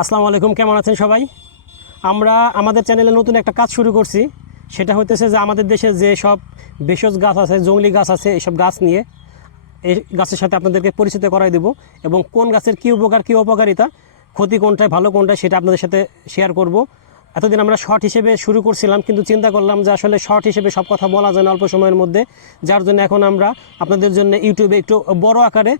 আসসালামু আলাইকুম, কেমন আছেন সবাই? আমরা আমাদের চ্যানেলে নতুন একটা কাজ শুরু করছি। সেটা হইতেছে যে আমাদের দেশে যে সব ভেষজ গাছ আছে জঙ্গলি গাছ আছে এইসব গাছ নিয়ে এই গাছের সাথে আপনাদেরকে পরিচিত করাই দেব এবং কোন গাছের কী উপকার, কী অপকারিতা, ক্ষতি কোনটায়, ভালো কোনটায় সেটা আপনাদের সাথে শেয়ার করব। এতদিন আমরা শর্ট হিসেবে শুরু করছিলাম, কিন্তু চিন্তা করলাম যে আসলে শর্ট হিসেবে সব কথা বলা যায় না অল্প সময়ের মধ্যে। যার জন্য এখন আমরা আপনাদের জন্য ইউটিউবে একটু বড় আকারে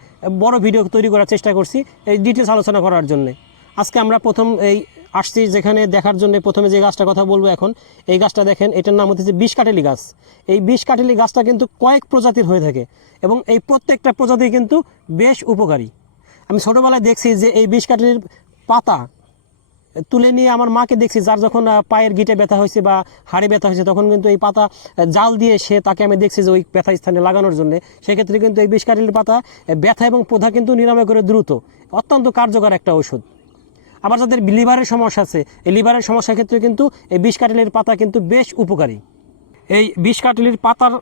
বড় ভিডিও তৈরি করার চেষ্টা করছি, এই ডিটেলস আলোচনা করার জন্য। আজকে আমরা প্রথম এই আসছি যেখানে দেখার জন্য প্রথমে যে গাছটার কথা বলব এখন, এই গাছটা দেখেন, এটার নাম হচ্ছে বিষ কাটেলি গাছ। এই বিষ কাটেলি গাছটা কিন্তু কয়েক প্রজাতির হয়ে থাকে এবং এই প্রত্যেকটা প্রজাতি কিন্তু বেশ উপকারী। আমি ছোটোবেলায় দেখছি যে এই বিষ কাটেলির পাতা তুলে নিয়ে আমার মাকে দেখছি, যার যখন পায়ের গিটে ব্যথা হয়েছে বা হাড়ে ব্যথা হয়েছে, তখন কিন্তু এই পাতা জাল দিয়ে সে তাকে আমি দেখছি যে ওই ব্যথা স্থানে লাগানোর জন্য। সেক্ষেত্রে কিন্তু এই বিষকারিল পাতা ব্যথা এবং পোধা কিন্তু নিরাময় করে দ্রুত। অত্যন্ত কার্যকর একটা ওষুধ আবার যাদের লিভারের সমস্যা আছে, এই লিভারের সমস্যার ক্ষেত্রে কিন্তু এই বিষ কাটলির পাতা কিন্তু বেশ উপকারী। এই বিষ কাটলির পাতার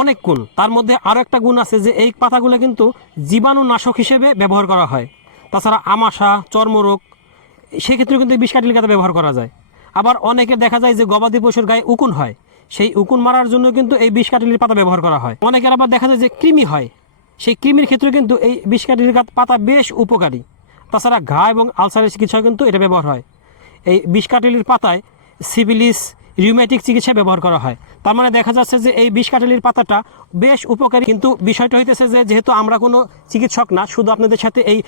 অনেক গুণ, তার মধ্যে আরও একটা গুণ আছে যে এই পাতাগুলো কিন্তু জীবাণুনাশক হিসেবে ব্যবহার করা হয়। তাছাড়া আমাশা, চর্মরোগ, সেক্ষেত্রেও কিন্তু বিষ কাটলি কাতা ব্যবহার করা যায়। আবার অনেকে দেখা যায় যে গবাদি পশুর গায়ে উকুন হয়, সেই উকুন মারার জন্য কিন্তু এই বিষ কাটলির পাতা ব্যবহার করা হয়। অনেকের আবার দেখা যায় যে কৃমি হয়, সেই কৃমির ক্ষেত্রে কিন্তু এই বিষ কাটলির পাতা বেশ উপকারী। তাছাড়া ঘা এবং আলসারের চিকিৎসায় কিন্তু এটা ব্যবহার হয়। এই বিষ পাতায় সিভিলিস রিউমেটিক চিকিৎসা ব্যবহার করা হয়। তার মানে দেখা যাচ্ছে যে এই বিষ কাটলির পাতাটা বেশ উপকারী, কিন্তু বিষয়টা হইতেছে যে যেহেতু আমরা কোনো চিকিৎসক না, শুধু আপনাদের সাথে এই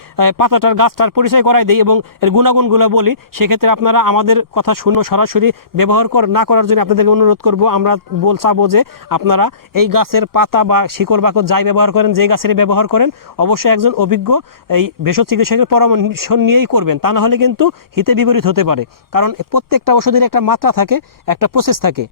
পাতাটার গাছটার পরিচয় করাই দিই এবং এর গুণাগুণগুলো বলি, সেক্ষেত্রে আপনারা আমাদের কথা শুনে, সরাসরি ব্যবহার কর, না করার জন্য আপনাদেরকে অনুরোধ করব, আমরা বল চাবো যে আপনারা এই গাছের পাতা বা শিকড় বাকড় যাই ব্যবহার করেন, যেই গাছেরই ব্যবহার করেন, অবশ্যই একজন অভিজ্ঞ এই ভেষজ চিকিৎসকের পরামর্শ নিয়েই করবেন। তা না হলে কিন্তু হিতে বিপরীত হতে পারে। কারণ প্রত্যেকটা ওষুধের একটা মাত্রা থাকে একটা প্রসেস থাকে।